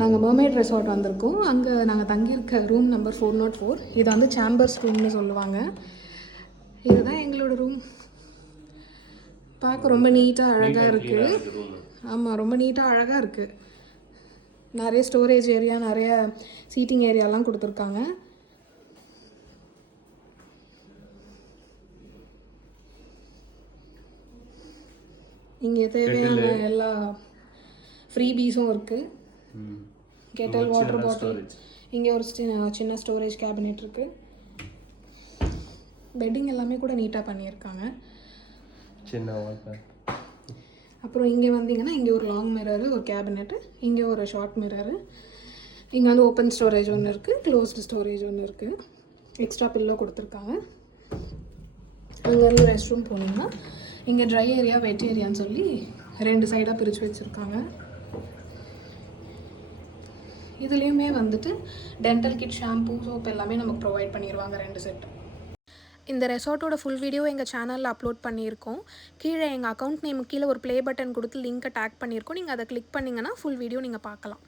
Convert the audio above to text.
நாங்கள் Marmite resort வந்திருக்கோம். அங்கே நாங்கள் தங்கியிருக்க ரூம் நம்பர் 404. இது வந்து சேம்பர்ஸ் ரூம்னு சொல்லுவாங்க. இதுதான் எங்களோட ரூம். பார்க்க ரொம்ப நீட்டாக அழகாக இருக்குது. ஆமாம், ரொம்ப நீட்டாக அழகாக இருக்குது. நிறைய ஸ்டோரேஜ் ஏரியா, நிறைய சீட்டிங் ஏரியாலாம் கொடுத்துருக்காங்க. இங்கே தேவையான எல்லா ஃப்ரீபீஸும் இருக்குது. Kettle, water bottle. இங்கே ஒரு சின்ன ஸ்டோரேஜ் கேபினெட் இருக்குது. பெட்டிங் எல்லாமே கூட நீட்டாக பண்ணியிருக்காங்க. அப்புறம் இங்கே வந்தீங்கன்னா இங்கே ஒரு லாங் மிரரு, ஒரு கேபினெட்டு, இங்கே ஒரு ஷார்ட் மிரரு. இங்கே வந்து ஓப்பன் ஸ்டோரேஜ் ஒன்று இருக்குது, க்ளோஸ்டு ஸ்டோரேஜ் ஒன்று இருக்குது. எக்ஸ்ட்ரா பில்லோ கொடுத்துருக்காங்க. அங்கேருந்து ரெஸ்ட் ரூம் போனீங்கன்னா இங்கே ட்ரை ஏரியா, வெட் ஏரியான்னு சொல்லி 2 சைடாக பிரித்து வச்சுருக்காங்க. இதுலேயுமே வந்துட்டு டென்டல் கிட், ஷாம்பூ, சோப் எல்லாமே நமக்கு ப்ரொவைட் பண்ணிடுவாங்க 2 செட்டு. இந்த ரெசார்ட்டோட ஃபுல் வீடியோ எங்கள் சேனலில் அப்லோட் பண்ணியிருக்கோம். கீழே எங்கள் அக்கௌண்ட் நேமுக்கு கீழே ஒரு ப்ளே பட்டன் கொடுத்து லிங்க்கை டேக் பண்ணியிருக்கோம். நீங்கள் அதை கிளிக் பண்ணிங்கன்னா ஃபுல் வீடியோ நீங்கள் பார்க்கலாம்.